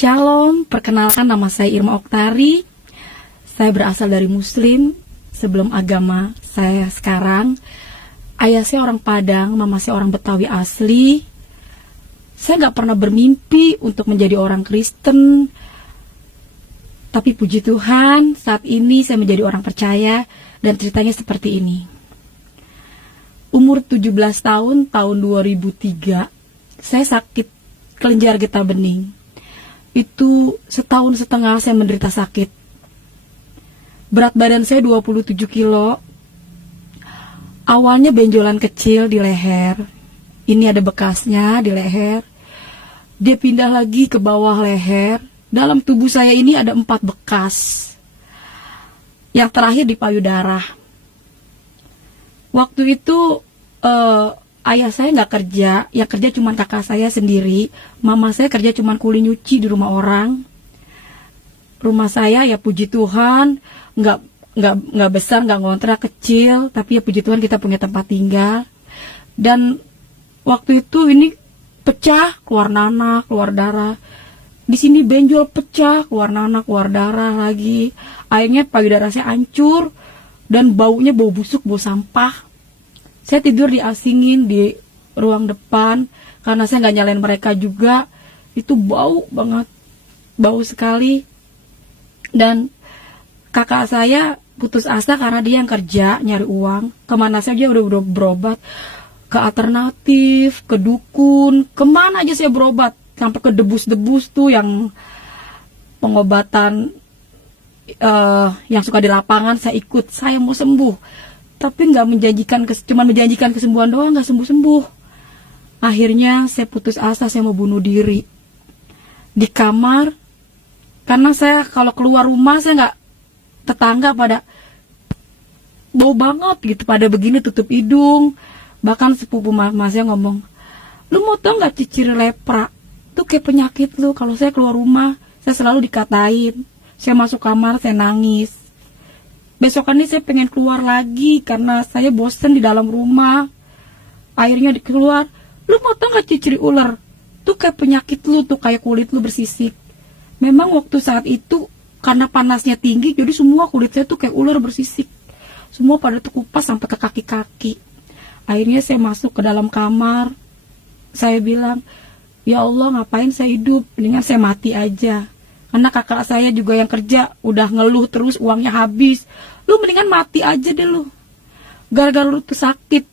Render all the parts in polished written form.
Shalom, perkenalkan nama saya Irma Oktari. Saya berasal dari Muslim sebelum agama saya sekarang. Ayah saya orang Padang, mama saya orang Betawi asli. Saya nggak pernah bermimpi untuk menjadi orang Kristen. Tapi puji Tuhan, saat ini saya menjadi orang percaya dan ceritanya seperti ini. Umur 17 tahun 2003, saya sakit kelenjar getah bening. Itu setahun setengah saya menderita sakit. Berat badan saya 27 kilo. Awalnya benjolan kecil di leher. Ini ada bekasnya di leher. Dia pindah lagi ke bawah leher. Dalam tubuh saya ini ada 4 bekas. Yang terakhir di payudara. Waktu itu ayah saya nggak kerja, yang kerja cuma kakak saya sendiri. Mama saya kerja cuma kuli nyuci di rumah orang. Rumah saya ya puji Tuhan nggak besar, nggak ngontrak, kecil, tapi ya puji Tuhan kita punya tempat tinggal. Dan waktu itu ini pecah, keluar nanah, keluar darah. Di sini benjol pecah, keluar nanah, keluar darah lagi. Akhirnya payudara saya hancur dan baunya bau busuk, bau sampah. Saya tidur diasingin di ruang depan karena saya nggak nyalain mereka juga. Itu bau banget, bau sekali. Dan kakak saya putus asa karena dia yang kerja nyari uang. Kemana saja udah berobat, ke alternatif, ke dukun, kemana aja saya berobat, sampai ke debus-debus tuh yang pengobatan yang suka di lapangan saya ikut. Saya mau sembuh. Tapi nggak menjanjikan, cuma menjanjikan kesembuhan doang, nggak sembuh-sembuh. Akhirnya saya putus asa, saya mau bunuh diri di kamar. Karena saya kalau keluar rumah, saya nggak, tetangga pada bau banget gitu, pada begini tutup hidung. Bahkan sepupu mama saya ngomong, lu mau tau nggak ciri lepra? Itu kayak penyakit lu. Kalau saya keluar rumah, saya selalu dikatain. Saya masuk kamar, saya nangis. Besokannya saya pengen keluar lagi karena saya bosen di dalam rumah. Akhirnya keluar, lu mau tau gak ciri ular? Tuh kayak penyakit lu, tuh kayak kulit lu bersisik. Memang waktu saat itu karena panasnya tinggi, jadi semua kulit saya tuh kayak ular bersisik. Semua pada terkupas sampai ke kaki-kaki. Akhirnya saya masuk ke dalam kamar. Saya bilang, ya Allah, ngapain saya hidup? Mendingan saya mati aja. Karena kakak saya juga yang kerja udah ngeluh terus, uangnya habis. Lu mendingan mati aja deh lu. Gara-gara lu tuh sakit,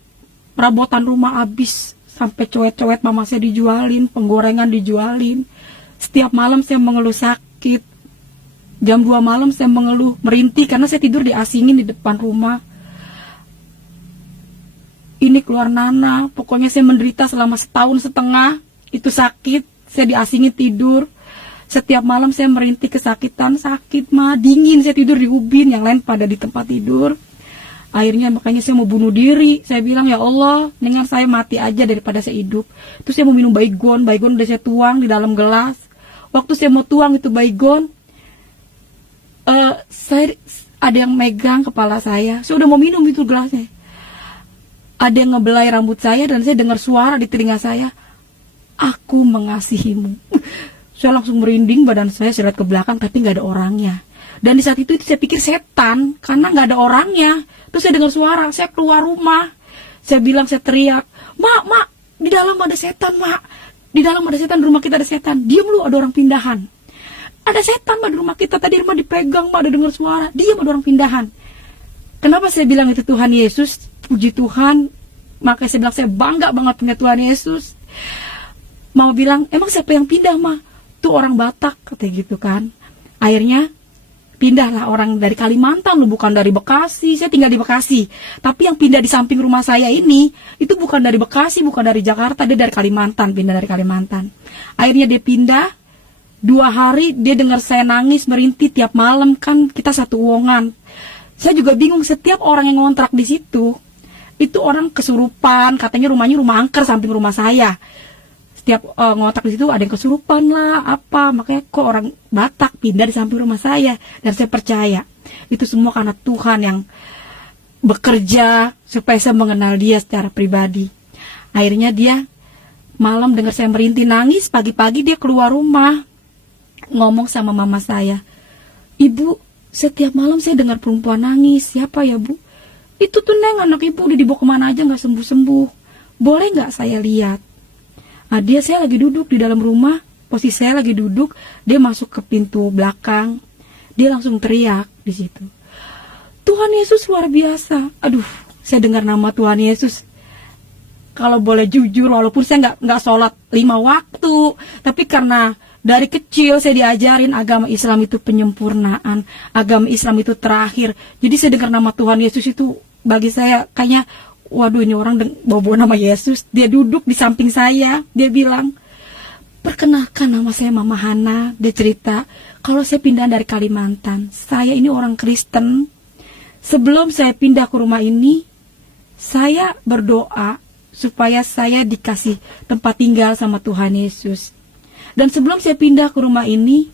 perabotan rumah habis. Sampai coet-coet mama saya dijualin, penggorengan dijualin. Setiap malam saya mengeluh sakit. Jam 2 malam saya mengeluh, merintih karena saya tidur diasingin di depan rumah. Ini keluar nanah, pokoknya saya menderita selama setahun setengah. Itu sakit, saya diasingin tidur. Setiap malam saya merintih kesakitan, sakit mah, dingin, saya tidur di ubin, yang lain pada di tempat tidur. Akhirnya makanya saya mau bunuh diri. Saya bilang, ya Allah, dengan saya mati aja daripada saya hidup. Terus saya mau minum baygon udah saya tuang di dalam gelas. Waktu saya mau tuang itu baygon, saya ada yang megang kepala saya udah mau minum itu gelasnya. Ada yang ngebelai rambut saya dan saya dengar suara di telinga saya, aku mengasihimu. Saya langsung merinding, badan saya lihat ke belakang tapi nggak ada orangnya. Dan di saat itu saya pikir setan karena nggak ada orangnya. Terus saya dengar suara, saya keluar rumah. Saya bilang, saya teriak, mak, di dalam ada setan, mak. Di dalam ada setan, di rumah kita ada setan. Diam lu, ada orang pindahan. Ada setan, mak, di rumah kita. Tadi rumah dipegang, mak, ada dengar suara. Diam, ada orang pindahan. Kenapa saya bilang itu Tuhan Yesus? Puji Tuhan. Makanya saya bilang saya bangga banget punya Tuhan Yesus. Mau bilang, emang siapa yang pindah, mak? Tuh orang Batak, katanya gitu kan. Akhirnya pindahlah orang dari Kalimantan, lu, bukan dari Bekasi. Saya tinggal di Bekasi, tapi yang pindah di samping rumah saya ini itu bukan dari Bekasi, bukan dari Jakarta, dia dari Kalimantan, pindah dari Kalimantan. Akhirnya dia pindah. 2 hari dia dengar saya nangis merintih tiap malam, kan kita satu uongan. Saya juga bingung, setiap orang yang ngontrak di situ itu orang kesurupan, katanya rumahnya rumah angker samping rumah saya. Setiap ngontrak di situ ada yang kesurupan lah, apa, makanya kok orang Batak pindah di samping rumah saya. Dan saya percaya itu semua karena Tuhan yang bekerja supaya saya mengenal dia secara pribadi. Akhirnya dia malam dengar saya merintih nangis, pagi-pagi dia keluar rumah. ngomong sama mama saya, "Ibu, setiap malam saya dengar perempuan nangis." "Siapa ya, Bu?" "Itu tuh Neng, anak ibu, udah dibawa kemana aja gak sembuh-sembuh. Boleh gak saya lihat?" Saya lagi duduk di dalam rumah, posisi saya lagi duduk, dia masuk ke pintu belakang, dia langsung teriak di situ, "Tuhan Yesus luar biasa." Aduh, saya dengar nama Tuhan Yesus. Kalau boleh jujur, walaupun saya nggak sholat 5 waktu, tapi karena dari kecil saya diajarin agama Islam itu penyempurnaan, agama Islam itu terakhir. Jadi saya dengar nama Tuhan Yesus itu bagi saya kayaknya, waduh, ini orang bawa nama Yesus. Dia duduk di samping saya, dia bilang, "Perkenalkan, nama saya Mama Hana." Dia cerita, kalau saya pindah dari Kalimantan, saya ini orang Kristen. Sebelum saya pindah ke rumah ini, saya berdoa supaya saya dikasih tempat tinggal sama Tuhan Yesus. Dan sebelum saya pindah ke rumah ini,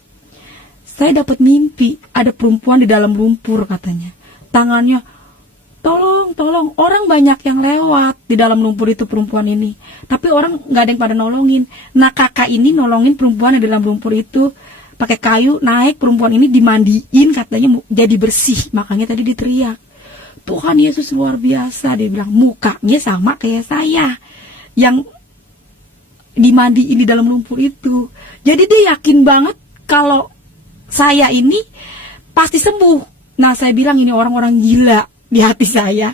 saya dapat mimpi ada perempuan di dalam lumpur katanya. Tangannya, tolong, orang banyak yang lewat di dalam lumpur itu perempuan ini. Tapi orang nggak ada yang pada nolongin. Nah, kakak ini nolongin perempuan yang di dalam lumpur itu. Pakai kayu, naik, perempuan ini dimandiin, katanya jadi bersih. Makanya tadi diteriak, "Tuhan Yesus luar biasa." Dia bilang, mukanya sama kayak saya yang dimandiin di dalam lumpur itu. Jadi dia yakin banget kalau saya ini pasti sembuh. Nah, saya bilang ini orang-orang gila di hati saya.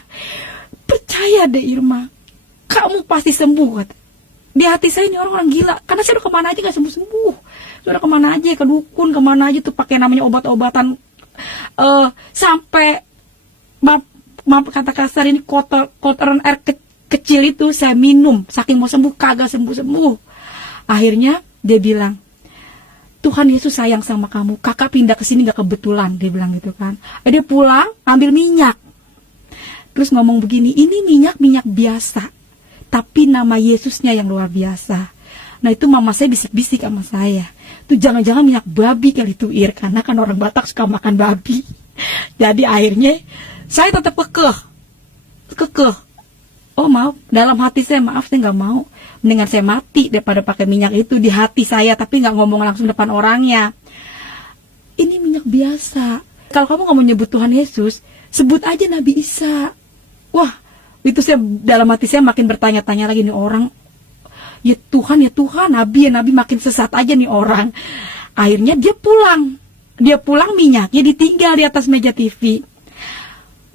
"Percaya deh Irma, kamu pasti sembuh," kata. Di hati saya ini orang-orang gila, karena saya udah kemana aja gak sembuh-sembuh. Sudah kemana aja, ke dukun, kemana aja tuh pakai namanya obat-obatan, sampai maaf kata kasar ini, kotoran air kecil itu saya minum, saking mau sembuh kagak sembuh-sembuh. Akhirnya dia bilang, "Tuhan Yesus sayang sama kamu, kakak pindah ke sini gak kebetulan," dia bilang gitu kan. Dia pulang ambil minyak, terus ngomong begini, "Ini minyak biasa, tapi nama Yesusnya yang luar biasa." Nah, itu mama saya bisik-bisik sama saya, "Tuh jangan-jangan minyak babi kali itu Ir," karena kan orang Batak suka makan babi. Jadi akhirnya saya tetap kekeh. Oh maaf, dalam hati saya, maaf saya nggak mau, mendingan saya mati daripada pakai minyak itu di hati saya, tapi nggak ngomong langsung depan orangnya. Ini minyak biasa. Kalau kamu nggak mau nyebut Tuhan Yesus, sebut aja Nabi Isa. Wah, itu saya dalam hati saya makin bertanya-tanya lagi, nih orang, ya Tuhan, Nabi makin sesat aja nih orang. Akhirnya dia pulang minyaknya ditinggal di atas meja TV.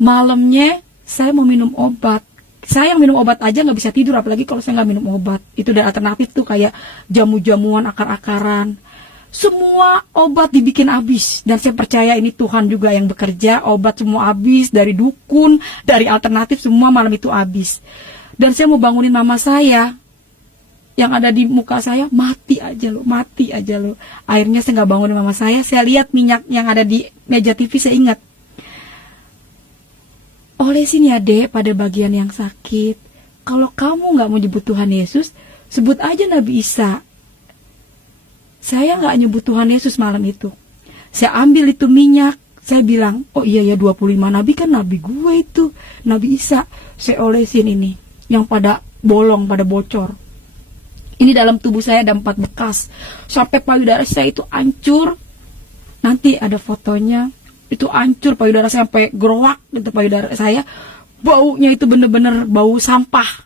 Malamnya saya mau minum obat. Saya yang minum obat aja nggak bisa tidur, apalagi kalau saya nggak minum obat. Itu udah alternatif tuh, kayak jamu-jamuan, akar-akaran. Semua obat dibikin habis, dan saya percaya ini Tuhan juga yang bekerja. Obat semua habis, dari dukun, dari alternatif, semua malam itu habis. Dan saya mau bangunin mama saya, yang ada di muka saya, mati aja lo. Akhirnya saya nggak bangunin mama saya lihat minyak yang ada di meja TV, saya ingat, olesin ya Dek pada bagian yang sakit. Kalau kamu nggak mau nyebut Tuhan Yesus, sebut aja Nabi Isa. Saya nggak nyebut Tuhan Yesus malam itu. Saya ambil itu minyak, saya bilang, "Oh iya ya, 25 nabi kan nabi gue itu, Nabi Isa." Saya olesin ini, yang pada bolong, pada bocor. Ini dalam tubuh saya ada 4 bekas. Sampai payudara saya itu hancur. Nanti ada fotonya. Itu hancur payudara saya sampai gerowak gitu payudara saya. Baunya itu bener-bener bau sampah.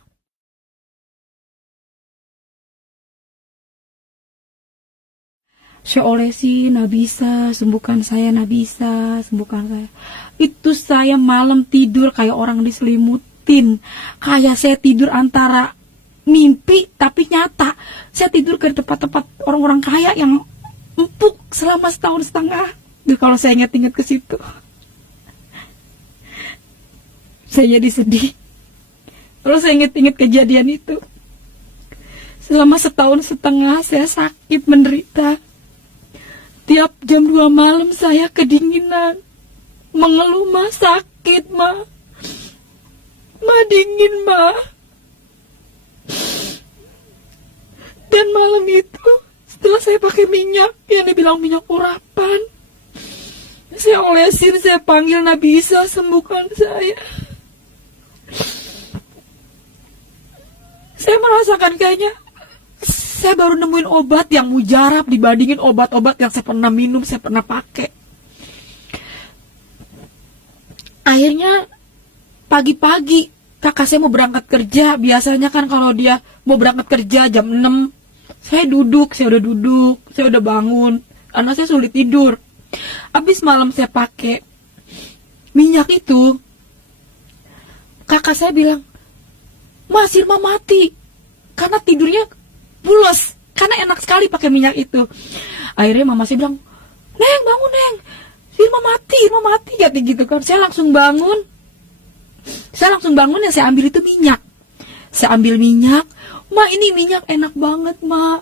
Saya olesi, Nabi Isa, sembuhkan saya, Nabi Isa, sembuhkan saya. Itu saya malam tidur kayak orang diselimutin. Kayak saya tidur antara mimpi tapi nyata. Saya tidur ke tempat-tempat orang-orang kaya yang empuk selama 1,5 tahun. Duh, kalau saya ingat-ingat ke situ, saya jadi sedih. Kalau saya ingat-ingat kejadian itu, selama 1,5 tahun saya sakit menderita. Tiap jam 2 malam saya kedinginan, mengeluh, "Ma sakit, Ma dingin, Ma." Dan malam itu, setelah saya pakai minyak yang dibilang minyak urapan, saya olesin, saya panggil Nabi Isa, sembuhkan saya. Saya merasakan kayaknya Saya baru nemuin obat yang mujarab dibandingin obat-obat yang saya pernah minum, saya pernah pakai. Akhirnya pagi-pagi kakak saya mau berangkat kerja. Biasanya kan kalau dia mau berangkat kerja jam 6, saya udah duduk, saya udah bangun, karena saya sulit tidur. Habis malam saya pakai minyak itu, kakak saya bilang, "Mas, Irma mati." Karena tidurnya pulas, karena enak sekali pakai minyak itu. Akhirnya mama saya bilang, "Neng, bangun Neng, Irma mati," kata gitu kan. Saya langsung bangun, ya saya ambil itu minyak. Saya ambil minyak, "Ma, ini minyak enak banget, Ma.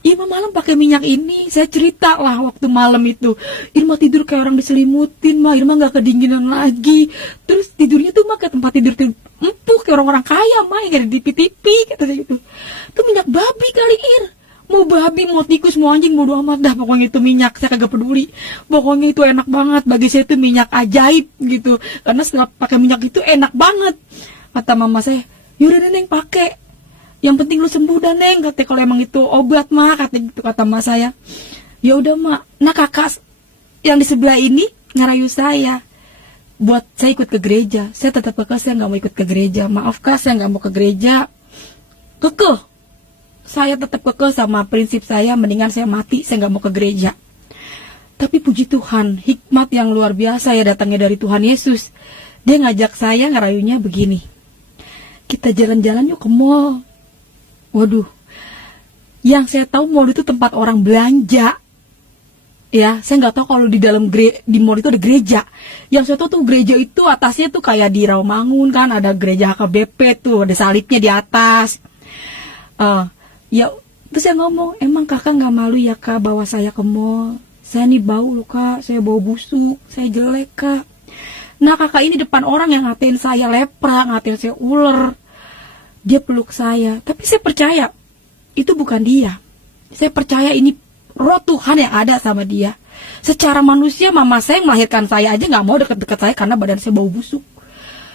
Irma malam pakai minyak ini." Saya cerita lah waktu malam itu, Irma tidur kayak orang diselimutin, Ma. Irma gak kedinginan lagi. Terus tidurnya tuh, Ma, ke tempat tidur tuh empuk kayak orang-orang kaya, Ma, yang ada di TV, kata saya gitu. Itu minyak babi kali, Ir. Mau babi, mau tikus, mau anjing, bodo amat dah. Pokoknya itu minyak, saya kagak peduli. Pokoknya itu enak banget. Bagi saya itu minyak ajaib gitu. Karena setelah pakai minyak itu enak banget. Kata mama saya, "Yaudah Neng, pakai. Yang penting lu sembuh dah Neng," kata, "kalau emang itu obat, Ma," kata gitu, kata mama saya. Ya udah, Ma. Nah, kakak yang di sebelah ini ngerayu saya buat saya ikut ke gereja. Saya tetap kekeh, saya nggak mau ikut ke gereja. Maaf Kak, saya nggak mau ke gereja. Kekeh, saya tetap kekeh sama prinsip saya, mendingan saya mati, saya nggak mau ke gereja. Tapi puji Tuhan, hikmat yang luar biasa ya datangnya dari Tuhan Yesus. Dia ngajak saya, ngerayunya begini, "Kita jalan-jalan yuk ke mall." Waduh, yang saya tahu mall itu tempat orang belanja. Ya, saya nggak tahu kalau di dalam di mall itu ada gereja. Yang saya tahu tuh gereja itu atasnya tuh kayak di Rawamangun kan, ada gereja HKBP tuh, ada salibnya di atas. Ya, terus saya ngomong, "Emang kakak nggak malu ya Kak bawa saya ke mall? Saya nih bau loh Kak, saya bau busuk, saya jelek Kak." Nah, kakak ini depan orang yang ngatain saya lepra, ngatain saya ular. Dia peluk saya, tapi saya percaya itu bukan dia. Saya percaya ini roh Tuhan yang ada sama dia. Secara manusia, mama saya yang melahirkan saya aja nggak mau deket-deket saya karena badan saya bau busuk.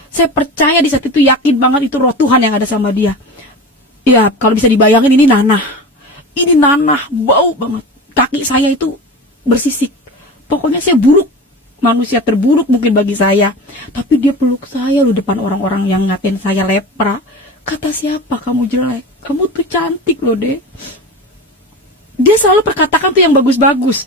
Saya percaya di saat itu, yakin banget itu roh Tuhan yang ada sama dia. Ya, kalau bisa dibayangin ini nanah. Ini nanah, bau banget. Kaki saya itu bersisik. Pokoknya saya buruk. Manusia terburuk mungkin bagi saya. Tapi dia peluk saya loh depan orang-orang yang ngatain saya lepra. Kata, "Siapa kamu jelek? Kamu tuh cantik loh, Dek." Dia selalu perkatakan tuh yang bagus-bagus.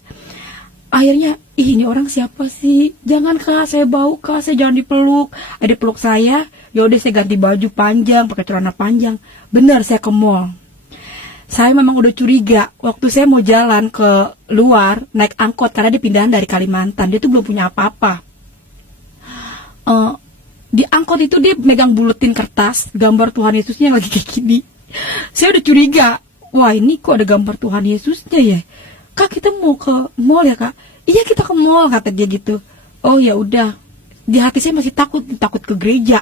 Akhirnya, ini orang siapa sih? "Jangan Kak, saya bau Kak, saya jangan dipeluk." Ada peluk saya, yaudah saya ganti baju panjang, pakai celana panjang. Bener, saya ke mall. Saya memang udah curiga, waktu saya mau jalan ke luar, naik angkot, karena dia pindahan dari Kalimantan, dia tuh belum punya apa-apa. Di angkot itu dia megang buletin kertas, gambar Tuhan Yesusnya yang lagi kayak gini. Saya udah curiga, wah ini kok ada gambar Tuhan Yesusnya ya? "Kak, kita mau ke mall ya Kak?" "Iya, kita ke mall," kata dia gitu. Oh ya udah, di hati saya masih takut ke gereja.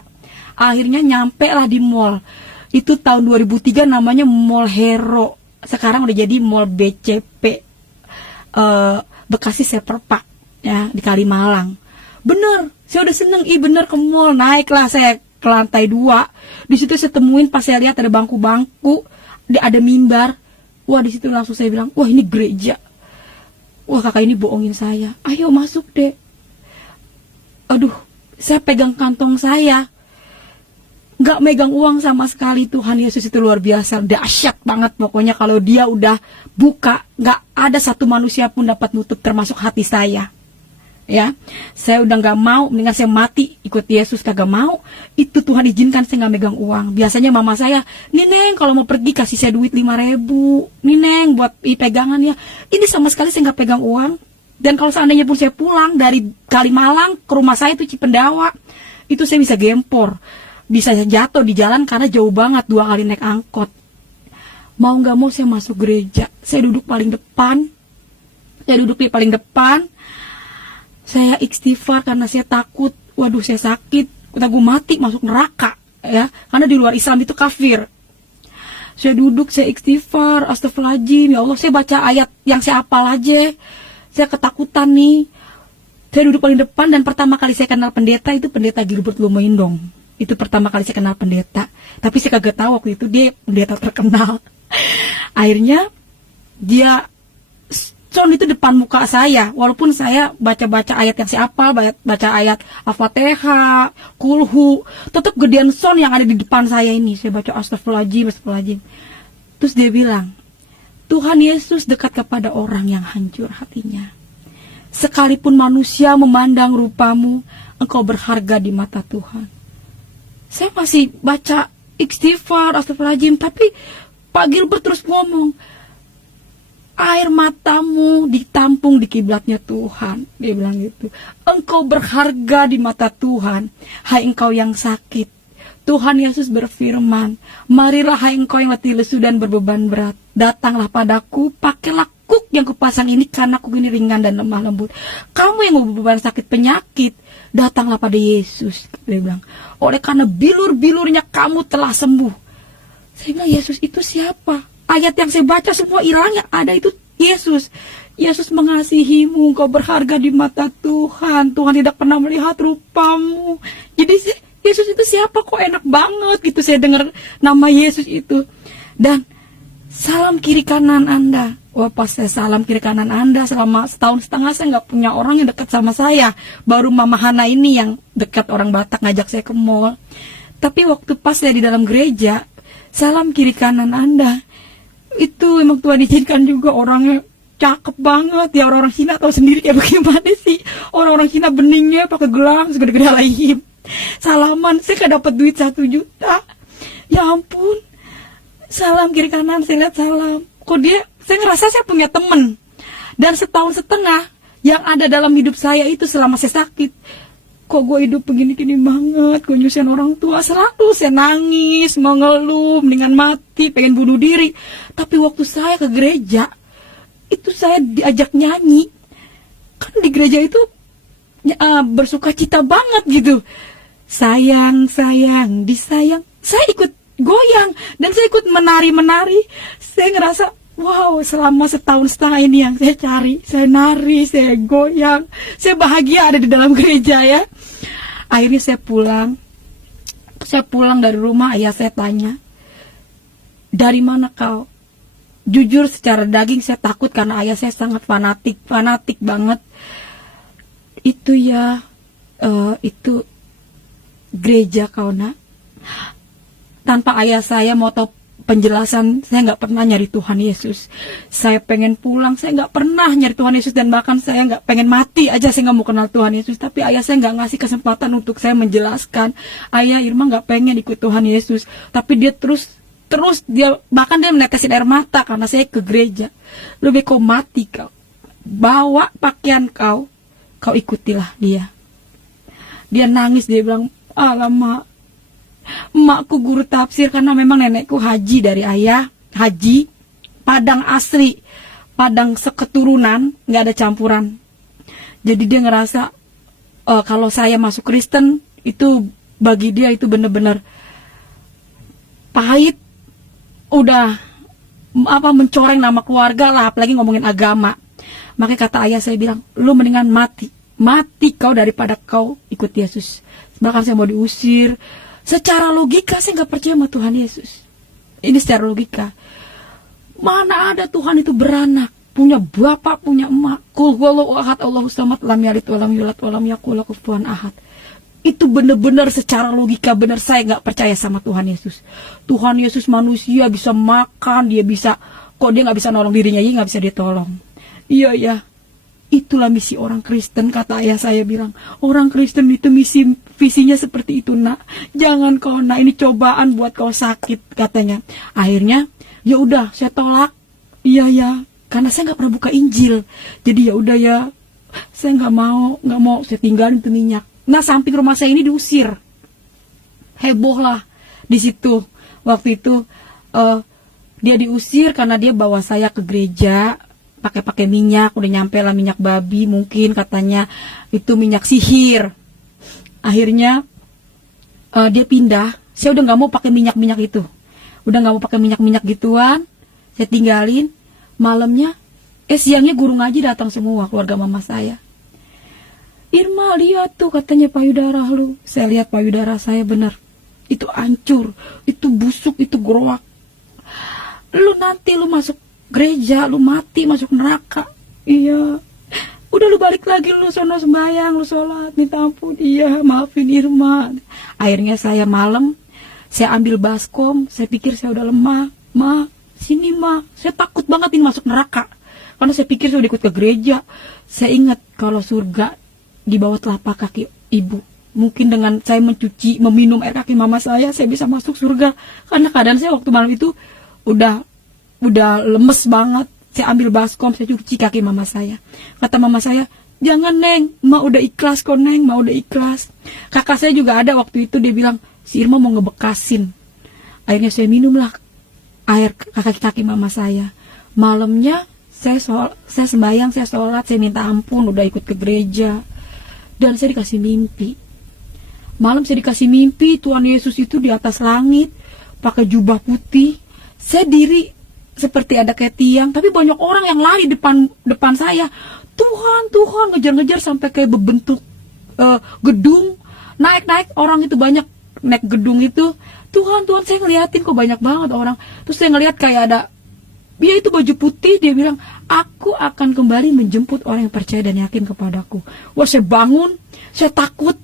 Akhirnya nyampe lah di mall. Itu tahun 2003 namanya Mall Hero. Sekarang udah jadi Mall BCP, Bekasi Seperpak ya, di Kalimalang. Bener, saya udah seneng, bener ke mall. Naiklah saya ke lantai 2. Di situ saya temuin, pas saya lihat ada bangku-bangku, ada mimbar. Wah, di situ langsung saya bilang, "Wah, ini gereja." Wah, kakak ini bohongin saya. "Ayo masuk deh." Aduh, saya pegang kantong saya, nggak megang uang sama sekali. Tuhan Yesus itu luar biasa, dahsyat banget. Pokoknya kalau dia udah buka, nggak ada satu manusia pun dapat nutup, termasuk hati saya. Ya, saya udah nggak mau, mendingan saya mati ikut Yesus, kagak mau. Itu Tuhan izinkan saya nggak megang uang. Biasanya mama saya, "Nih Neng, kalau mau pergi kasih saya duit 5.000. Nih Neng, buat pegangan ya." Ini sama sekali saya nggak pegang uang. Dan kalau seandainya pun saya pulang dari Kalimalang ke rumah saya itu Cipendawa, itu saya bisa gempor, bisa jatuh di jalan karena jauh banget, 2 kali naik angkot. Mau nggak mau saya masuk gereja. Saya duduk paling depan. Saya istighfar karena saya takut. Waduh, saya sakit. Gue mati masuk neraka ya. Karena di luar Islam itu kafir. Saya duduk, saya istighfar, astagfirullahaladzim, ya Allah, saya baca ayat yang saya hafal aja. Saya ketakutan nih. Saya duduk paling depan, dan pertama kali saya kenal pendeta itu pendeta Gilbert Lumoindong. Itu pertama kali saya kenal pendeta. Tapi saya kagak tahu waktu itu dia pendeta terkenal. Akhirnya dia sound itu depan muka saya, walaupun saya baca-baca ayat yang siapa, baca ayat Al-Fatihah, Kulhu, tetap gedean sound yang ada di depan saya ini. Saya baca astagfirullahaladzim, astagfirullahaladzim. Terus dia bilang, Tuhan Yesus dekat kepada orang yang hancur hatinya. Sekalipun manusia memandang rupamu, engkau berharga di mata Tuhan. Saya masih baca istighfar, astagfirullahaladzim, tapi Pak Gilbert terus ngomong, air matamu ditampung di kiblatnya Tuhan. Dia bilang gitu. Engkau berharga di mata Tuhan. Hai engkau yang sakit. Tuhan Yesus berfirman, marilah hai engkau yang letih lesu dan berbeban berat. Datanglah padaku, pakailah kuk yang kupasang ini karena kuk ini ringan dan lemah lembut. Kamu yang berbeban sakit penyakit, datanglah pada Yesus. Dia bilang, oleh karena bilur-bilurnya kamu telah sembuh. Saya bilang, Yesus itu siapa? Ayat yang saya baca semua hilang, yang ada itu Yesus. Yesus mengasihimu, engkau berharga di mata Tuhan. Tuhan tidak pernah melihat rupamu. Jadi Yesus itu siapa, kok enak banget gitu saya dengar nama Yesus itu. Dan salam kiri kanan Anda. Wah, pas saya salam kiri kanan Anda, selama setahun setengah saya nggak punya orang yang dekat sama saya. Baru Mama Hana ini yang dekat, orang Batak ngajak saya ke mall. Tapi waktu pas saya di dalam gereja, salam kiri kanan Anda, itu emang Tuhan izinkan juga orangnya cakep banget. Ya orang-orang Cina tahu sendiri kayak bagaimana sih. Orang-orang Cina beningnya pakai gelang segede-gede lahim. Salaman, saya gak dapat duit 1 juta. Ya ampun. Salam kiri kanan, saya lihat salam. Kok saya ngerasa saya punya temen. Dan setahun setengah yang ada dalam hidup saya itu selama saya sakit, kok gue hidup begini-gini banget, gue nyusahin orang tua, selalu saya nangis, mengeluh, mendingan mati, pengen bunuh diri. Tapi waktu saya ke gereja, itu saya diajak nyanyi. Kan di gereja itu bersuka cita banget gitu. Sayang, sayang, disayang. Saya ikut goyang, dan saya ikut menari-menari. Saya ngerasa, wow, selama setahun setengah ini yang saya cari, saya nari, saya goyang, saya bahagia ada di dalam gereja ya. Akhirnya saya pulang dari rumah, ayah saya tanya, dari mana kau? Jujur secara daging saya takut karena ayah saya sangat fanatik banget. Itu ya, itu gereja kau nak. Tanpa ayah saya mau tahu penjelasan, saya nggak pernah nyari Tuhan Yesus. Saya pengen pulang, saya nggak pernah nyari Tuhan Yesus, dan bahkan saya nggak pengen mati aja, saya nggak mau kenal Tuhan Yesus. Tapi ayah saya nggak ngasih kesempatan untuk saya menjelaskan. Ayah, Irma nggak pengen ikut Tuhan Yesus, tapi dia terus dia bahkan dia menetesin air mata karena saya ke gereja. Lebih kau mati kau, bawa pakaian kau ikutilah dia. Dia nangis, dia bilang, alamak, emakku guru tafsir karena memang nenekku haji dari ayah, haji Padang asli, Padang seketurunan, nggak ada campuran. Jadi dia ngerasa kalau saya masuk Kristen itu bagi dia itu benar-benar pahit, udah mencoreng nama keluarga lah, apalagi ngomongin agama. Makanya kata ayah saya bilang, lu mendingan mati kau daripada kau ikut Yesus. Bahkan saya mau diusir. Secara logika saya nggak percaya sama Tuhan Yesus. Ini secara logika. Mana ada Tuhan itu beranak, punya bapak, punya emak. Qul huwallahu ahad, Allahus samad, lam yalid walam yulad walam yakul lahu kufuwan ahad. Itu benar-benar secara logika benar, saya nggak percaya sama Tuhan Yesus. Tuhan Yesus manusia, bisa makan, dia bisa, kok dia nggak bisa nolong dirinya, dia nggak bisa ditolong. Iya ya. Itulah misi orang Kristen, kata ayah saya bilang. Orang Kristen itu visinya seperti itu nak. Jangan kau nak, ini cobaan buat kau sakit, katanya. Akhirnya ya udah saya tolak. Iya ya, karena saya nggak pernah buka Injil. Jadi ya udah ya, saya nggak mau saya tinggalin itu minyak. Nah, samping rumah saya ini diusir. Heboh lah di situ. Waktu itu dia diusir karena dia bawa saya ke gereja pakai minyak, udah nyampe lah minyak babi, mungkin katanya itu minyak sihir. Akhirnya dia pindah. Saya udah nggak mau pakai minyak itu, udah nggak mau pakai minyak gituan. Saya tinggalin. Malamnya, siangnya guru ngaji datang semua, keluarga mama saya. Irma, lihat tuh, katanya payudara lu. Saya lihat payudara saya, benar, itu hancur, itu busuk, itu gerowak. lu nanti lu masuk gereja, lu mati masuk neraka. Iya. Udah lu balik lagi, lu sono sembahyang, lu sholat, minta ampun. Iya, maafin Irma. Akhirnya saya malam, saya ambil baskom, saya pikir saya udah lemah. Ma, sini ma, saya takut banget ini masuk neraka. Karena saya pikir saya udah ikut ke gereja. Saya ingat kalau surga di bawah telapak kaki ibu. Mungkin dengan saya mencuci, meminum air kaki mama saya bisa masuk surga. Karena keadaan saya waktu malam itu udah lemes banget. Saya ambil baskom, saya cuci kaki mama saya. Kata mama saya, jangan Neng, Ma udah ikhlas kok Neng, Ma udah ikhlas. Kakak saya juga ada waktu itu, dia bilang, si Irma mau ngebekasin. Akhirnya saya minumlah air kaki mama saya. Malamnya saya sembahyang, saya sholat, saya minta ampun, udah ikut ke gereja. Dan saya dikasih mimpi. Malam saya dikasih mimpi, Tuhan Yesus itu di atas langit, pakai jubah putih. Saya diri seperti ada kayak tiang, tapi banyak orang yang lari depan saya. Tuhan, ngejar-ngejar sampai kayak berbentuk gedung. Naik orang itu banyak naik gedung itu. Tuhan, saya ngeliatin kok banyak banget orang. Terus saya ngeliat kayak ada, dia itu baju putih, dia bilang, aku akan kembali menjemput orang yang percaya dan yakin kepadaku. Wah, saya bangun, saya takut.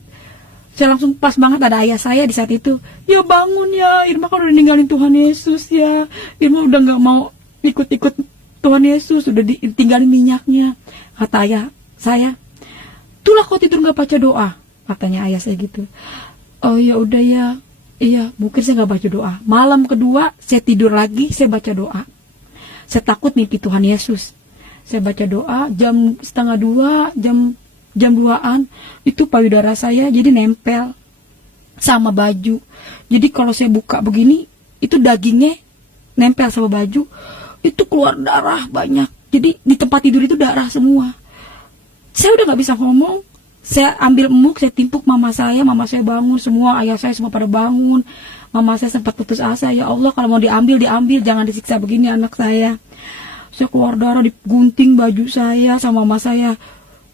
Saya langsung pas banget ada ayah saya di saat itu. Ya bangun ya, Irma kan udah ninggalin Tuhan Yesus ya. Irma udah gak mau ikut-ikut Tuhan Yesus, udah ditinggalin minyaknya. Kata ayah saya, itulah kau tidur gak baca doa, katanya ayah saya gitu. Oh ya udah ya, iya mungkin saya gak baca doa. Malam kedua saya tidur lagi, saya baca doa. Saya takut mimpi Tuhan Yesus. Saya baca doa jam 1:30, jam 2-an, itu payudara saya jadi nempel sama baju. Jadi kalau saya buka begini, itu dagingnya nempel sama baju, itu keluar darah banyak. Jadi di tempat tidur itu darah semua. Saya udah gak bisa ngomong. Saya ambil emuk, saya timpuk mama saya bangun semua, ayah saya semua pada bangun. Mama saya sempat putus asa, ya Allah kalau mau diambil, jangan disiksa begini anak saya. Saya keluar darah, digunting baju saya sama mama saya,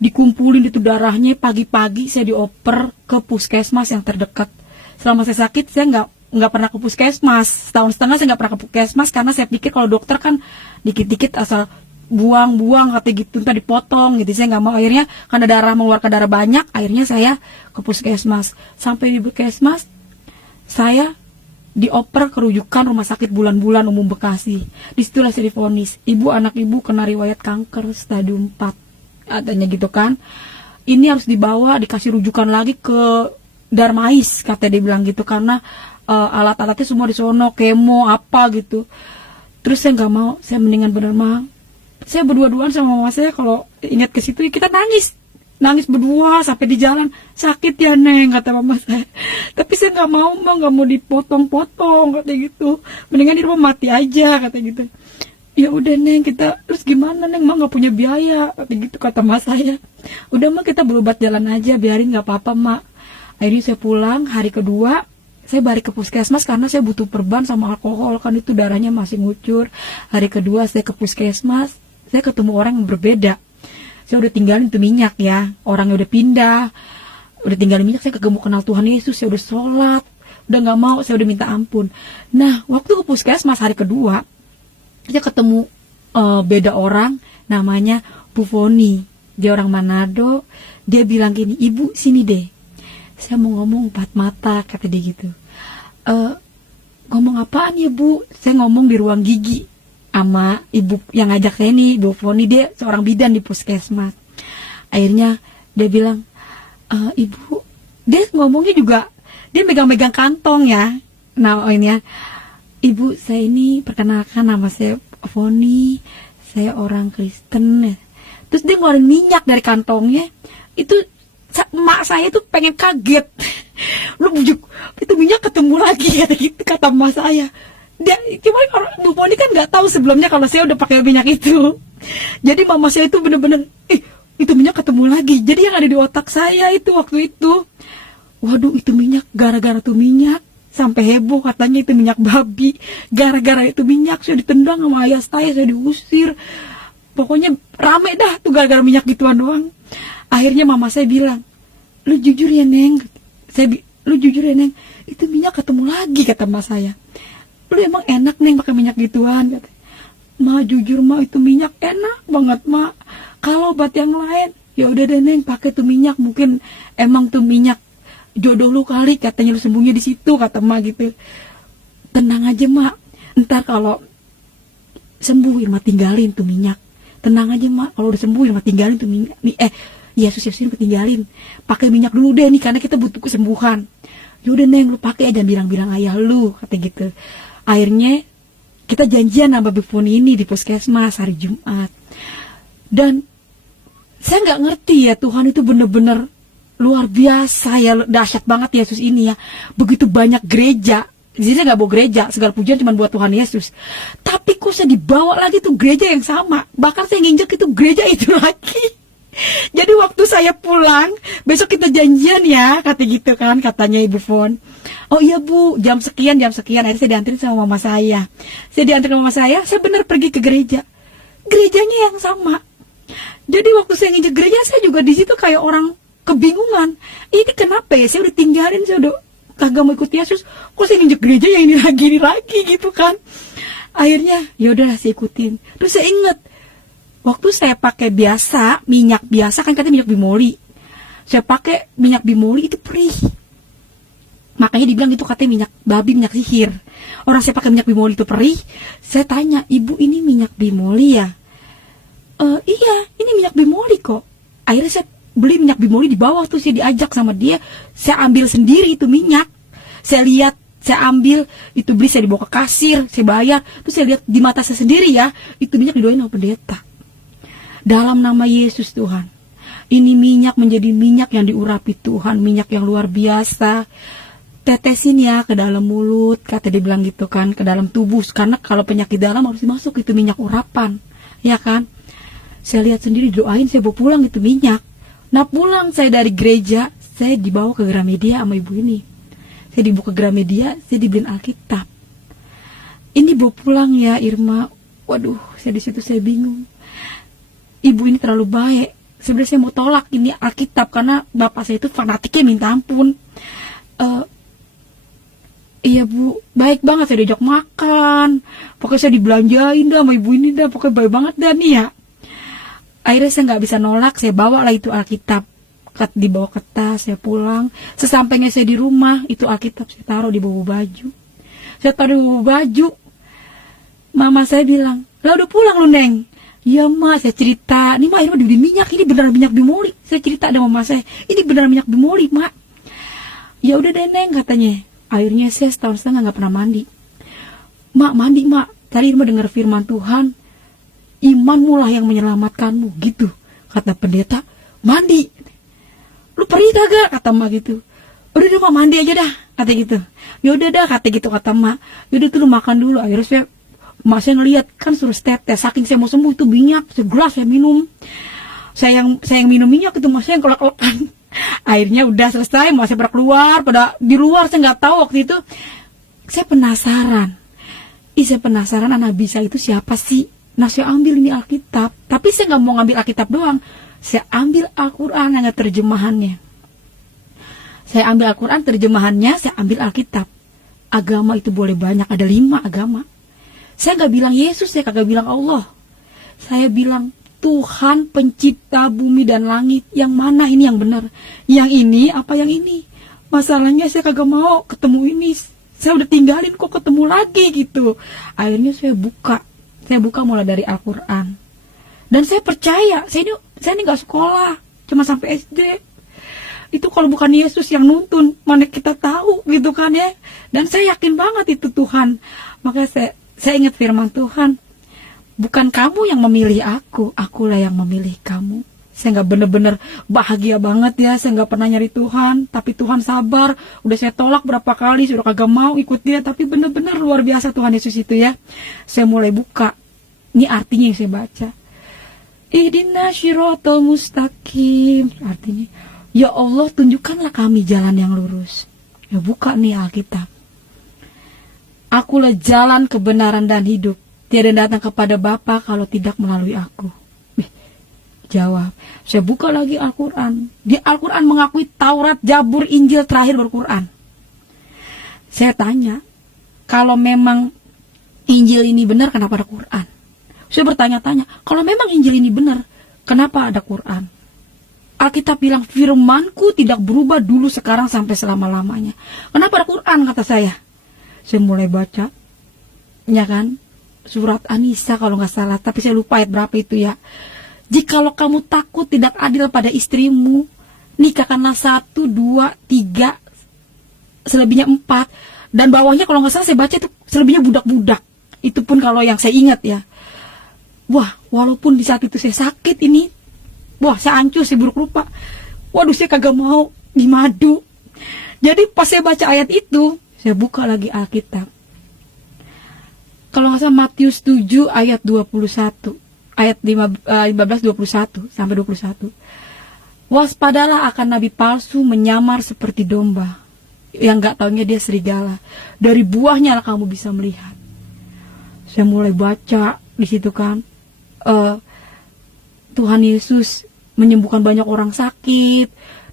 dikumpulin itu darahnya. Pagi-pagi saya dioper ke puskesmas yang terdekat. Selama saya sakit saya nggak pernah ke puskesmas. Setahun setengah saya nggak pernah ke puskesmas karena saya pikir kalau dokter kan dikit-dikit asal buang kata gitu, entah dipotong gitu. Saya nggak mau. Akhirnya karena darah mengeluarkan darah banyak, akhirnya saya ke puskesmas. Sampai di puskesmas saya dioper kerujukan Rumah Sakit Bulan-Bulan Umum Bekasi. Disitulah saya divonis, anak ibu kena riwayat kanker stadium 4. Katanya gitu kan, ini harus dibawa, dikasih rujukan lagi ke Darmais, kata dia bilang gitu, karena alat-alatnya semua di sono, kemo apa gitu. Terus saya nggak mau, saya mendingan bener mah, saya berdua-duaan sama mama saya, kalau ingat ke situ kita nangis berdua sampai di jalan. Sakit ya Neng, kata mama saya. Tapi saya nggak mau dipotong-potong, kata gitu. Mendingan di rumah mati aja, kata gitu. Ya udah Neng, kita terus gimana Neng, mah nggak punya biaya, kata gitu, kata mas saya. Udah mah kita berobat jalan aja, biarin nggak apa-apa mak. Akhirnya saya pulang. Hari kedua saya balik ke puskesmas karena saya butuh perban sama alkohol, kan itu darahnya masih ngucur. Hari kedua saya ke puskesmas, saya ketemu orang yang berbeda. Saya udah tinggalin tuh minyak ya, orangnya udah pindah, udah tinggalin minyak. Saya kagak mau kenal Tuhan Yesus, saya udah sholat, udah nggak mau, saya udah minta ampun. Nah waktu ke puskesmas hari kedua, saya ketemu beda orang, namanya Bu Foni. Dia orang Manado. Dia bilang gini, ibu sini deh, saya mau ngomong 4 mata, kata dia gitu. Ngomong apaan ya Bu? Saya ngomong di ruang gigi sama ibu yang ngajak saya nih, Bu Foni. Dia seorang bidan di puskesmas. Akhirnya dia bilang, ibu, dia ngomongnya juga, dia megang-megang kantong ya. Nah ini ya, ibu saya ini perkenalkan, nama saya Foni, saya orang Kristen. Terus dia ngeluarin minyak dari kantongnya. Itu mak saya tuh pengen kaget. Lu bujuk, itu minyak ketemu lagi, kata gitu, kata mak saya. Dia cuma Bu Foni kan nggak tahu sebelumnya kalau saya udah pakai minyak itu. Jadi mama saya itu bener-bener, itu minyak ketemu lagi. Jadi yang ada di otak saya itu waktu itu, waduh itu minyak, gara-gara tuh minyak sampai heboh katanya itu minyak babi. Gara-gara itu minyak saya ditendang sama ayah saya diusir. Pokoknya rame dah tuh gara-gara minyak gituan doang. Akhirnya mama saya bilang, lu jujur ya Neng, lu jujur ya Neng, itu minyak ketemu lagi, kata mas saya. lu emang enak Neng pakai minyak gituan, kata. Ma jujur Ma, itu minyak enak banget Ma. Kalau obat yang lain, ya udah deh Neng pakai tuh minyak, mungkin emang tuh minyak jodoh lu kali, katanya lu sembunyi di situ, kata Ma gitu. Tenang aja Ma, ntar kalau sembuh Irma tinggalin tuh minyak. Tenang aja Ma, kalau udah sembuh Irma tinggalin tuh minyak. Yesus Irma tinggalin. Pakai minyak dulu deh nih, karena kita butuh kesembuhan. Yaudah Neng, lu pakai aja, bilang-bilang ayah lu, kata gitu. Akhirnya kita janjian sama Bifun ini di puskesmas hari Jumat. Dan saya nggak ngerti ya, Tuhan itu bener-bener luar biasa ya, dahsyat banget Yesus ini ya. Begitu banyak gereja. Jadi saya nggak bawa gereja, segala pujian cuma buat Tuhan Yesus. Tapi kok saya dibawa lagi tuh gereja yang sama. Bahkan saya nginjek itu gereja itu lagi. Jadi waktu saya pulang, besok kita janjian ya, kata gitu kan, katanya Ibu Fon. Oh iya Bu, jam sekian. Akhirnya saya dianterin sama mama saya. Saya benar pergi ke gereja. Gerejanya yang sama. Jadi waktu saya nginjek gereja, saya juga di situ kayak orang kebingungan. Ini kenapa ya, saya udah tinggalin, saya udah kagak mau ikut Yesus, kok saya nginjek gereja yang ini lagi gitu kan. Akhirnya ya udahlah saya ikutin. Terus saya ingat waktu saya pakai biasa, minyak biasa kan katanya minyak bimoli. Saya pakai minyak bimoli itu perih. Makanya dibilang itu katanya minyak babi, minyak sihir. Orang saya pakai minyak bimoli itu perih. Saya tanya, "Ibu, ini minyak bimoli ya?" Iya, ini minyak bimoli kok. Akhirnya saya beli minyak bimoli di bawah tuh, saya diajak sama dia, saya ambil sendiri itu minyak. Saya lihat, saya ambil, itu beli, saya dibawa ke kasir, saya bayar, terus saya lihat di mata saya sendiri ya, itu minyak didoain sama pendeta. Dalam nama Yesus Tuhan, ini minyak menjadi minyak yang diurapi Tuhan, minyak yang luar biasa. Tetesin ya ke dalam mulut, kata dia bilang gitu kan, ke dalam tubuh, karena kalau penyakit dalam harus dimasuk itu minyak urapan, ya kan. Saya lihat sendiri, doain, saya bawa pulang itu minyak. Nah pulang saya dari gereja, saya dibawa ke Gramedia sama ibu ini. Saya dibawa ke Gramedia, saya dibeliin Alkitab. Ini bawa pulang ya Irma. Waduh, saya di situ saya bingung. Ibu ini terlalu baik. Sebenarnya saya mau tolak ini Alkitab karena bapak saya itu fanatiknya minta ampun. Iya Bu, baik banget, saya diajak makan. Pokoknya saya dibelanjain dah sama ibu ini dah, pokoknya baik banget dah nih ya. Akhirnya saya nggak bisa nolak, saya bawa lah itu Alkitab, dibawa ke tas, saya pulang. Sesampainya saya di rumah, itu Alkitab saya taruh di bawah baju. Saya taruh di bawah baju. Mama saya bilang, "Lah udah pulang lu Neng?" "Iya Ma," saya cerita. "Ini Ma, ini dibeli minyak, ini beneran minyak bimoli." Saya cerita sama mama saya, "Ini beneran minyak bimoli Ma." "Ya udah deh Neng," katanya. Akhirnya saya setahun setengah nggak pernah mandi. "Mak, mandi Mak, tadi Irma dengar firman Tuhan, imanmu lah yang menyelamatkanmu," gitu kata pendeta. "Mandi, lu perih kagak?" kata Mak gitu. "Udah deh Mak, mandi aja dah," kata gitu. "Ya udah dah," kata gitu kata Mak. "Yaudah tuh lu makan dulu." Akhirnya saya ngelihat kan suruh tetes, saking saya mau sembuh itu minyak segelas saya minum. Saya yang minum minyak itu, Mas saya yang kelak-kelakan. Akhirnya udah selesai, Mas saya pada keluar, pada di luar, saya nggak tahu waktu itu. Saya penasaran. Saya penasaran anak bisa itu siapa sih? Nah saya ambil ini Alkitab, tapi saya nggak mau ngambil Alkitab doang. Saya ambil Al-Quran yang ada terjemahannya. Saya ambil Al-Quran terjemahannya, saya ambil Alkitab. Agama itu boleh banyak, ada 5 agama. Saya nggak bilang Yesus, saya kagak bilang Allah. Saya bilang Tuhan pencipta bumi dan langit. Yang mana ini yang benar? Yang ini apa yang ini? Masalahnya saya kagak mau ketemu ini. Saya udah tinggalin kok ketemu lagi gitu. Akhirnya saya buka mulai dari Al-Quran. Dan saya percaya, saya ini nggak sekolah, cuma sampai SD. Itu kalau bukan Yesus yang nuntun, mana kita tahu gitu kan ya. Dan saya yakin banget itu Tuhan. Makanya saya ingat firman Tuhan. Bukan kamu yang memilih akulah yang memilih kamu. Saya nggak bener-bener bahagia banget ya, saya nggak pernah nyari Tuhan, tapi Tuhan sabar. Udah saya tolak berapa kali, sudah kagak mau ikut dia, tapi bener-bener luar biasa Tuhan Yesus itu ya. Saya mulai buka, ini artinya yang saya baca. Ihdinas shiratal mustaqim, artinya, ya Allah tunjukkanlah kami jalan yang lurus. Ya buka nih Alkitab. Akulah jalan kebenaran dan hidup. Tiada datang kepada Bapa kalau tidak melalui aku. Jawab. Saya buka lagi Al-Quran. Di Al-Quran mengakui Taurat, Zabur, Injil, terakhir baru Quran. Saya tanya, kalau memang Injil ini benar, kenapa ada Quran? Saya bertanya-tanya, kalau memang Injil ini benar, kenapa ada Quran? Alkitab bilang, firmanku tidak berubah dulu, sekarang, sampai selama-lamanya. Kenapa ada Quran, kata saya? Saya mulai baca, ya kan, surat An-Nisa kalau nggak salah, tapi saya lupa ayat berapa itu ya. Jikalau kamu takut tidak adil pada istrimu, nikahkanlah 1, 2, 3, selebihnya 4. Dan bawahnya kalau nggak salah saya baca itu selebihnya budak-budak. Itu pun kalau yang saya ingat ya. Wah, walaupun di saat itu saya sakit ini, wah saya hancur, saya buruk rupa. Waduh, saya kagak mau dimadu. Jadi pas saya baca ayat itu, saya buka lagi Alkitab. Kalau nggak salah Matius 7 ayat 21, ayat 15, 21 sampai 21. Waspadalah akan nabi palsu menyamar seperti domba, yang nggak taunya dia serigala. Dari buahnya lah kamu bisa melihat. Saya mulai baca di situ kan, Tuhan Yesus menyembuhkan banyak orang sakit.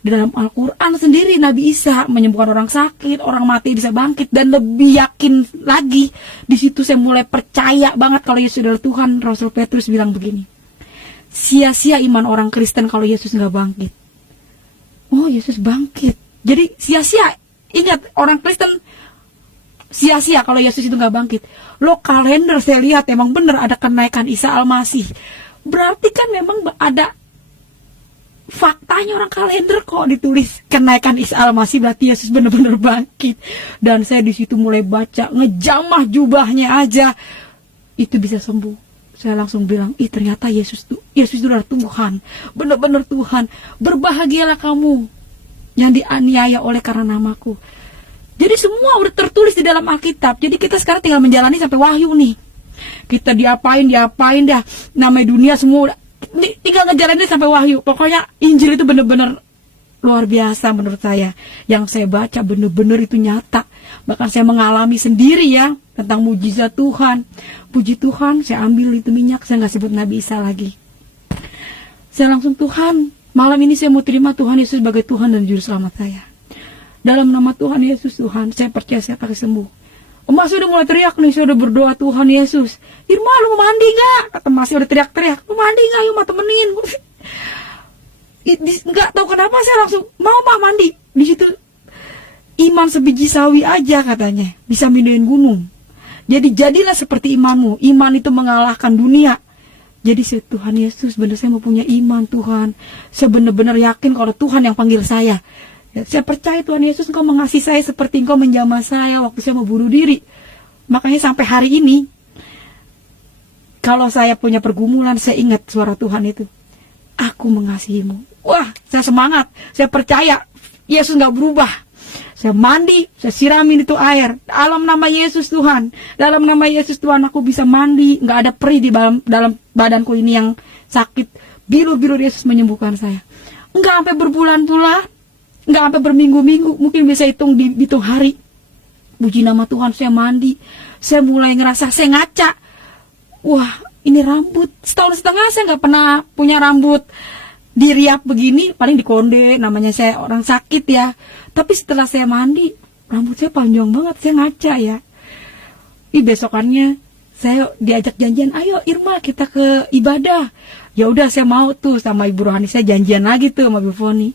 Di dalam Al-Quran sendiri Nabi Isa menyembuhkan orang sakit, orang mati bisa bangkit, dan lebih yakin lagi. Di situ saya mulai percaya banget kalau Yesus adalah Tuhan. Rasul Petrus bilang begini, sia-sia iman orang Kristen kalau Yesus nggak bangkit. Oh, Yesus bangkit. Jadi sia-sia. Ingat, orang Kristen sia-sia kalau Yesus itu nggak bangkit. Lo kalender saya lihat emang bener ada kenaikan Isa Al-Masih. Berarti kan memang ada faktanya, orang kalender kok ditulis kenaikan Isa Al-Masih, berarti Yesus benar-benar bangkit. Dan saya di situ mulai baca, ngejamah jubahnya aja itu bisa sembuh. Saya langsung bilang, ternyata Yesus itu adalah Tuhan, benar-benar Tuhan. Berbahagialah kamu yang dianiaya oleh karena namaku. Jadi semua udah tertulis di dalam Alkitab. Jadi kita sekarang tinggal menjalani sampai Wahyu nih. Kita diapain dah, namanya dunia semua udah, tinggal ngejalanin sampai Wahyu. Pokoknya Injil itu benar-benar luar biasa menurut saya. Yang saya baca benar-benar itu nyata. Bahkan saya mengalami sendiri ya tentang mujizat Tuhan. Puji Tuhan, saya ambil itu minyak, saya nggak sebut Nabi Isa lagi. Saya langsung, Tuhan, malam ini saya mau terima Tuhan Yesus sebagai Tuhan dan Juru Selamat saya. Dalam nama Tuhan Yesus, Tuhan, saya percaya saya akan sembuh. Emak sudah mulai teriak nih, saya udah berdoa, Tuhan Yesus, Irma lu mau mandi gak? Kata Mas udah teriak-teriak, lu mandi gak? Yuk ma temenin. Nggak tahu kenapa saya langsung mau mandi. Di situ iman sebiji sawi aja katanya bisa mindahin gunung. Jadi jadilah seperti imanmu. Iman itu mengalahkan dunia. Jadi Tuhan Yesus, benar saya mau punya iman Tuhan. Saya benar-benar yakin kalau Tuhan yang panggil saya. Saya percaya Tuhan Yesus, Engkau mengasihi saya seperti Engkau menjamah saya waktu saya mau bunuh diri. Makanya sampai hari ini, kalau saya punya pergumulan, saya ingat suara Tuhan itu. Aku mengasihimu. Wah, saya semangat. Saya percaya Yesus nggak berubah. Saya mandi, saya siramin itu air. Dalam nama Yesus Tuhan. Dalam nama Yesus Tuhan aku bisa mandi. Nggak ada perih di dalam badanku ini yang sakit. Bilur-bilur Yesus menyembuhkan saya. Nggak sampai berbulan-bulan. Nggak sampai berminggu-minggu, mungkin bisa hitung hari. Puji nama Tuhan, saya mandi. Saya mulai ngerasa, saya ngaca. Wah, ini rambut. Setahun setengah saya nggak pernah punya rambut diriap begini. Paling dikonde, namanya saya orang sakit ya. Tapi setelah saya mandi, rambut saya panjang banget, saya ngaca ya. Besokannya, saya diajak janjian, ayo Irma kita ke ibadah. Ya udah saya mau tuh sama Ibu Rohani, saya janjian lagi tuh sama Ibu Foni.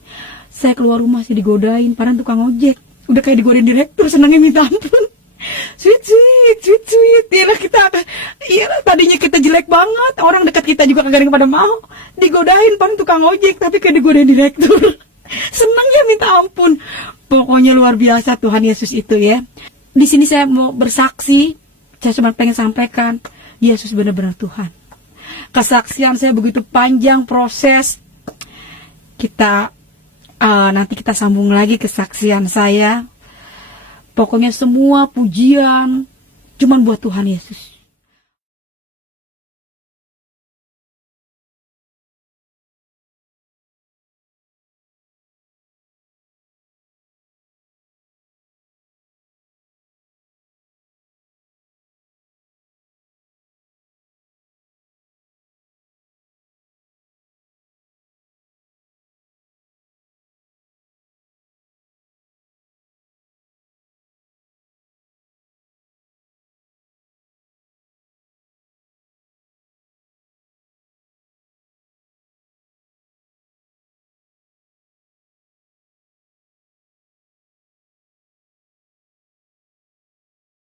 Saya keluar rumah sih digodain, padahal tukang ojek. Udah kayak digodain direktur, senangnya minta ampun. Sweet. Yalah kita, tadinya kita jelek banget. Orang dekat kita juga kagak ada yang pada mau. Digodain, padahal tukang ojek, tapi kayak digodain direktur. Senangnya minta ampun. Pokoknya luar biasa Tuhan Yesus itu ya. Di sini saya mau bersaksi, saya cuma pengen sampaikan, Yesus benar-benar Tuhan. Kesaksian saya begitu panjang proses. Nanti kita sambung lagi kesaksian saya. Pokoknya semua pujian cuman buat Tuhan Yesus.